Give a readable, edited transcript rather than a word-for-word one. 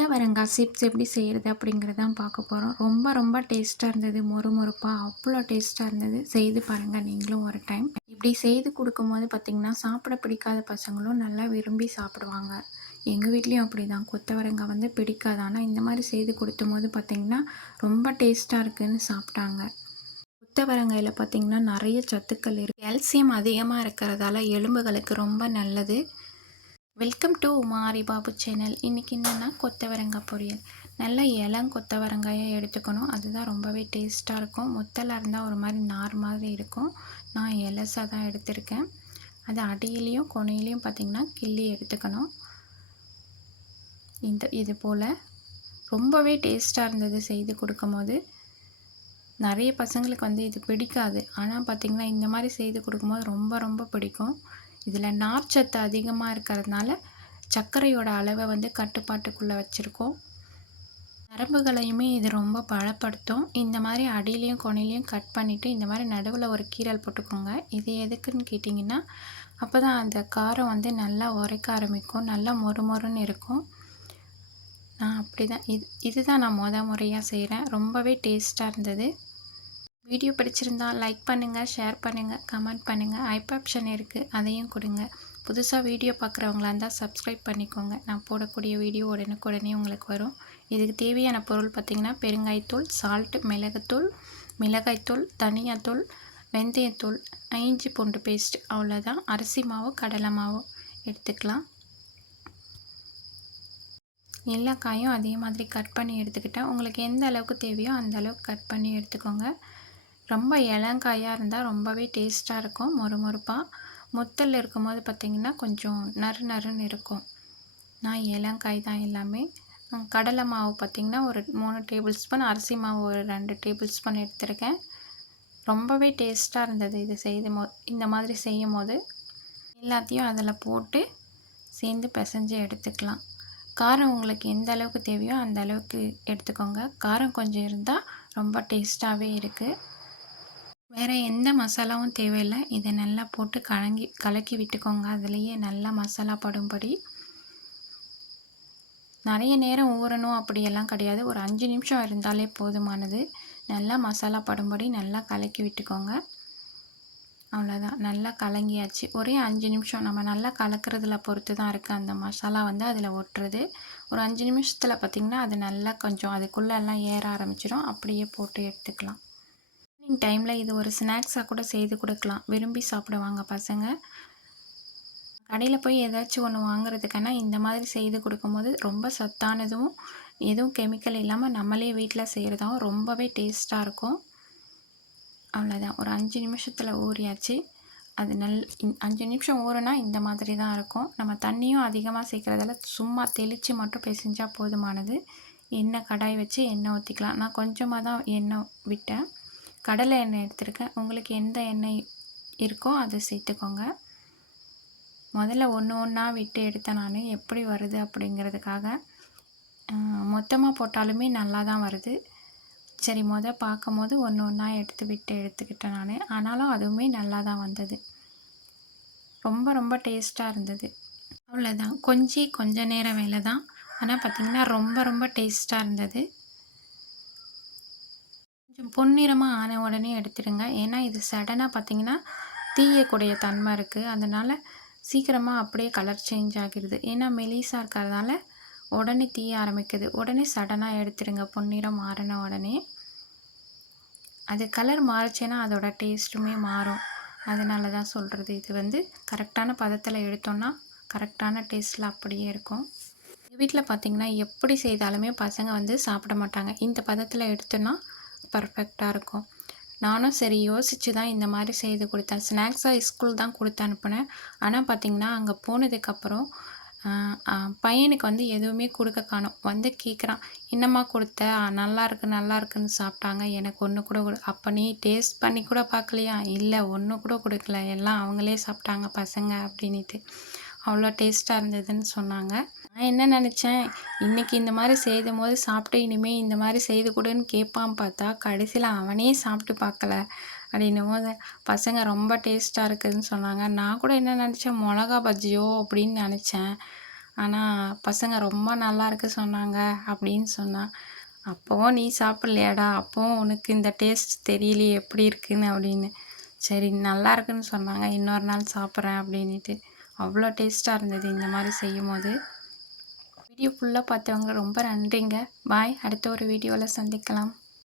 கொத்தவரங்காய் சிப்ஸ் எப்படி செய்கிறது அப்படிங்கிறது தான் பார்க்க போகிறோம். ரொம்ப ரொம்ப டேஸ்ட்டாக இருந்தது. மொறு மொறுப்பாக அவ்வளோ டேஸ்ட்டாக இருந்தது. செய்து பாருங்கள் நீங்களும் ஒரு டைம். இப்படி செய்து கொடுக்கும்போது பார்த்திங்கன்னா சாப்பிட பிடிக்காத பசங்களும் நல்லா விரும்பி சாப்பிடுவாங்க. எங்கள் வீட்லேயும் அப்படி தான். கொத்தவரங்காய் வந்து பிடிக்காது. ஆனால் இந்த மாதிரி செய்து கொடுக்கும்போது பார்த்திங்கன்னா ரொம்ப டேஸ்ட்டாக இருக்குதுன்னு சாப்பிட்டாங்க. கொத்தவரங்காயில் பார்த்திங்கன்னா நிறைய சத்துக்கள் இருக்குது. கால்சியம் அதிகமாக இருக்கிறதால எலும்புகளுக்கு ரொம்ப நல்லது. வெல்கம் டு மாரி பாபு சேனல். இன்றைக்கி என்னென்னா கொத்தவரங்காய் பொரியல். நல்லா கொத்தவரங்காயை எடுத்துக்கணும். அதுதான் ரொம்பவே டேஸ்ட்டாக இருக்கும். முத்தலாக இருந்தால் ஒரு மாதிரி நார் மாதிரி இருக்கும். நான் எலசாக தான் எடுத்திருக்கேன். அது அடியிலையும் கொனையிலையும் பார்த்திங்கன்னா கிள்ளி எடுத்துக்கணும். இது போல் ரொம்பவே டேஸ்ட்டாக இருந்தது செய்து கொடுக்கும்போது. நிறைய பசங்களுக்கு வந்து இது பிடிக்காது. ஆனால் பார்த்திங்கன்னா இந்த மாதிரி செய்து கொடுக்கும்போது ரொம்ப ரொம்ப பிடிக்கும். இதில் நார்ச்சத்து அதிகமாக இருக்கிறதுனால சர்க்கரையோட அளவை வந்து கட்டுப்பாட்டுக்குள்ளே வச்சுருக்கோம். நரம்புகளையுமே இது ரொம்ப பலப்படுத்தும். இந்த மாதிரி அடியிலையும் கொனையிலையும் கட் பண்ணிவிட்டு இந்த மாதிரி நடுவில் ஒரு கீரல் போட்டுக்கோங்க. இது எதுக்குன்னு கேட்டிங்கன்னா அப்போ தான் அந்த காரம் வந்து நல்லா உரைக்க ஆரம்பிக்கும். நல்லா மொறுமொறுன்னு இருக்கும். நான் அப்படி தான் இதுதான் நான் முறையாக செய்கிறேன். ரொம்பவே டேஸ்ட்டாக இருந்தது. வீடியோ பிடிச்சிருந்தா லைக் பண்ணுங்கள், ஷேர் பண்ணுங்கள், கமெண்ட் பண்ணுங்கள். ஐப் ஆப்ஷன் இருக்குது, அதையும் கொடுங்க. புதுசாக வீடியோ பார்க்குறவங்களா இருந்தால் சப்ஸ்கிரைப் பண்ணிக்கோங்க. நான் போடக்கூடிய வீடியோ உடனுக்குடனே உங்களுக்கு வரும். இதுக்கு தேவையான பொருள் பார்த்திங்கன்னா பெருங்காயத்தூள், சால்ட், மிளகுத்தூள், மிளகாய்த்தூள், தனியாத்தூள், வெந்தயத்தூள், இஞ்சி பூண்டு பேஸ்ட், அவ்வளோதான். அரிசி மாவு, கடலை மாவு எடுத்துக்கலாம். எல்லா காயும் அதே மாதிரி கட் பண்ணி எடுத்துக்கிட்டேன். உங்களுக்கு எந்த அளவுக்கு தேவையோ அந்த அளவுக்கு கட் பண்ணி எடுத்துக்கோங்க. ரொம்ப இளங்காயாக இருந்தால் ரொம்பவே டேஸ்ட்டாக இருக்கும். மொறுமொறுப்பாக முத்தல் இருக்கும்போது பார்த்திங்கன்னா கொஞ்சம் நறு நறுன்னு இருக்கும். நான் இளங்காய் தான் எல்லாமே. கடலை மாவு பார்த்திங்கன்னா ஒரு 3 டேபிள் ஸ்பூன், அரிசி மாவு ஒரு 2 டேபிள் ஸ்பூன் எடுத்திருக்கேன். ரொம்பவே டேஸ்ட்டாக இருந்தது இது இந்த மாதிரி செய்யும் போது. எல்லாத்தையும் அதில் போட்டு சேர்ந்து பிசைஞ்சு எடுத்துக்கலாம். காரம் உங்களுக்கு எந்த அளவுக்கு தேவையோ அந்த அளவுக்கு எடுத்துக்கோங்க. காரம் கொஞ்சம் இருந்தால் ரொம்ப டேஸ்ட்டாகவே இருக்குது. வேறு எந்த மசாலாவும் தேவையில்லை. இதை நல்லா போட்டு கலக்கி விட்டுக்கோங்க. அதுலேயே நல்லா மசாலா படும்படி. நிறைய நேரம் ஊறணும் அப்படியெல்லாம் கிடையாது. ஒரு 5 நிமிஷம் இருந்தாலே போதுமானது. நல்லா மசாலா படும்படி நல்லா கலக்கி விட்டுக்கோங்க. அவ்வளோதான், நல்லா கலங்கியாச்சு. ஒரே 5 நிமிஷம். நம்ம நல்லா கலக்கிறதுல பொறுத்து தான் இருக்குது அந்த மசாலா வந்து அதில் ஒட்டுறது. ஒரு 5 நிமிஷத்தில் பார்த்திங்கன்னா அது நல்லா கொஞ்சம் அதுக்குள்ளெல்லாம் ஏற ஆரம்பிச்சிடும். அப்படியே போட்டு எடுத்துக்கலாம். ஈவினிங் டைமில் இது ஒரு ஸ்நாக்ஸாக கூட செய்து கொடுக்கலாம். விரும்பி சாப்பிடுவாங்க பசங்க. கடையில் போய் ஏதாச்சும் ஒன்று வாங்குறதுக்கான இந்த மாதிரி செய்து கொடுக்கும்போது ரொம்ப சத்தானதும் எதுவும் கெமிக்கல் இல்லாமல் நம்மளே வீட்டில் செய்கிறதும் ரொம்பவே டேஸ்ட்டாக இருக்கும். அவ்வளோதான், ஒரு 5 நிமிஷத்தில் ஊறியாச்சு. அது 5 நிமிஷம் ஊறுனா இந்த மாதிரி தான் இருக்கும். நம்ம தண்ணியும் அதிகமாக சேர்க்குறதால சும்மா தெளித்து மட்டும் பிசைஞ்சால் போதுமானது. எண்ணெய் கடாய் வச்சு எண்ணெய் ஊற்றிக்கலாம். நான் கொஞ்சமாக தான் எண்ணெய் விட்டேன். கடலை எண்ணெய் எடுத்திருக்கேன். உங்களுக்கு எந்த எண்ணெய் இருக்கோ அதை சேர்த்துக்கோங்க. முதல்ல ஒன்று ஒன்றா விட்டு எடுத்தேன் நான், எப்படி வருது அப்படிங்கிறதுக்காக. மொத்தமாக போட்டாலுமே நல்லா தான் வருது. சரி, பார்க்கும்போது ஒன்று ஒன்றா எடுத்துக்கிட்டேன் நான். ஆனாலும் அதுவுமே நல்லா தான் வந்தது. ரொம்ப ரொம்ப டேஸ்ட்டாக இருந்தது. அவ்வளோதான், கொஞ்ச நேரம் வேலை தான். ஆனால் பார்த்திங்கன்னா ரொம்ப ரொம்ப டேஸ்ட்டாக இருந்தது. கொஞ்சம் பொன்னிறமாக ஆன உடனே எடுத்துடுங்க. ஏன்னா இது சடனாக பார்த்திங்கன்னா தீயக்கூடிய தன்மை இருக்குது. அதனால் சீக்கிரமாக அப்படியே கலர் சேஞ்ச் ஆகிடுது. ஏன்னா மெலிசாக இருக்கிறதால உடனே தீய ஆரம்பிக்குது. உடனே சடனாக எடுத்துடுங்க பொன்னிறம் மாறின உடனே. அது கலர் மாறுச்சுன்னா அதோட டேஸ்ட்டுமே மாறும். அதனால தான் சொல்கிறது. இது வந்து கரெக்டான பதத்தில் எடுத்தோன்னா கரெக்டான டேஸ்ட்டில் அப்படியே இருக்கும். எங்கள் வீட்டில் பார்த்திங்கன்னா எப்படி செய்தாலுமே பசங்க வந்து சாப்பிட மாட்டாங்க. இந்த பதத்தில் எடுத்தோன்னா பர்ஃபெக்டாக இருக்கும். நானும் சரி யோசித்து தான் இந்த மாதிரி செய்து கொடுத்தேன். ஸ்நாக்ஸாக ஸ்கூல் தான் கொடுத்து அனுப்புனேன். ஆனால் பார்த்திங்கன்னா அங்கே போனதுக்கப்புறம் பையனுக்கு வந்து எதுவுமே கொடுக்க காணோம். வந்து கேட்குறான், என்னம்மா கொடுத்த? நல்லா இருக்குன்னு சாப்பிட்டாங்க. எனக்கு ஒன்று கூட அப்போ நீ டேஸ்ட் பண்ணி கூட பார்க்கலையா? இல்லை, ஒன்று கூட கொடுக்கல, எல்லாம் அவங்களே சாப்பிட்டாங்க பசங்க அப்படின்ட்டு. அவ்வளோ டேஸ்ட்டாக இருந்ததுன்னு சொன்னாங்க. நான் என்ன நினச்சேன், இன்றைக்கி இந்த மாதிரி செய்யும்போது சாப்பிட்டு இனிமேல் இந்த மாதிரி செய்து கொடுன்னு கேட்பான்னு பார்த்தா கடைசியில் அவனே சாப்பிட்டு பார்க்கல. அப்படின்னும் போது பசங்க ரொம்ப டேஸ்ட்டாக இருக்குதுன்னு சொன்னாங்க. நான் கூட என்ன நினச்சேன், மிளகா பஜ்ஜியோ அப்படின்னு நினச்சேன். ஆனால் பசங்க ரொம்ப நல்லாயிருக்கு சொன்னாங்க அப்படின்னு சொன்னா. அப்போவும் நீ சாப்பிட்லையாடா? அப்போவும் உனக்கு இந்த டேஸ்ட் தெரியலையே எப்படி இருக்குன்னு அப்படின்னு. சரி நல்லா இருக்குன்னு சொன்னாங்க. இன்னொரு நாள் சாப்பிட்றேன் அப்படின்ட்டு. அவ்வளோ டேஸ்ட்டாக இருந்தது இந்த மாதிரி செய்யும்போது. வீடியோ ஃபுல்லாக பார்த்தவங்க ரொம்ப நன்றிங்க. பாய். அடுத்த ஒரு வீடியோவில் சந்திக்கலாம்.